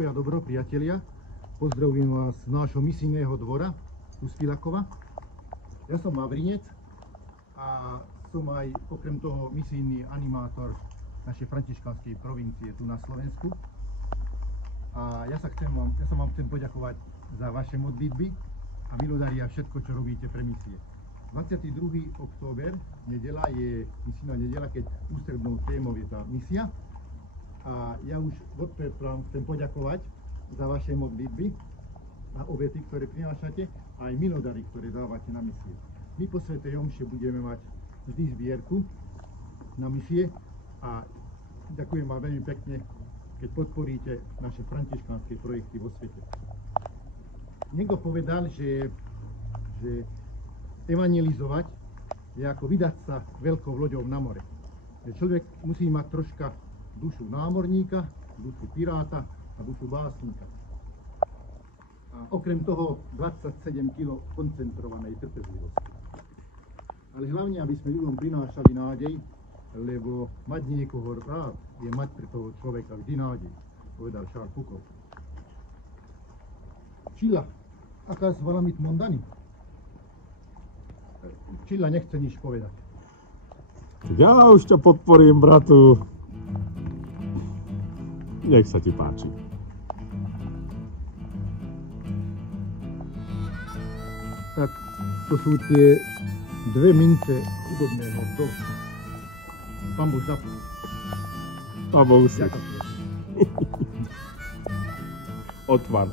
pokoj a dobro, priatelia. Pozdravujem vás z nášho misijného dvora u Spilakova. Ja som Vavrinec a som aj okrem toho misijný animátor našej františkanskej provincie tu na Slovensku. A ja sa vám chcem poďakovať za vaše modlitby a milodári a všetko, čo robíte pre misie. 22. október, nedeľa, je misijná nedeľa, keď ústrednou témou je tá misia. A ja už vám chcem poďakovať za vaše modlitby a obety, ktoré prinášate, a aj milodary, ktoré dávate na misie. My po svätej omši budeme mať vždy zbierku na misie a ďakujem vám veľmi pekne, keď podporíte naše františkanské projekty vo svete. Niekto povedal, že evangelizovať je ako vydať sa veľkou loďou na more. Že človek musí mať troška dušu námorníka, dušu piráta a dušu básnika. A okrem toho 27 kg koncentrovanej trpezlivosti. Ale hlavne, aby sme ľuďom prinášali nádej, lebo mať niekoho rád je mať pre toho človeka vždy nádej, povedal Charles Foucault. Cilla, aká s valamit mondani? Cilla nechce nič povedať. Ja už ťa podporím, bratu. Nech sa ti páči. Tak to sú tie dve mince chudobného vdovca. Pán Boh zaplať. Pán Boh si. Ďakujem. Otvan,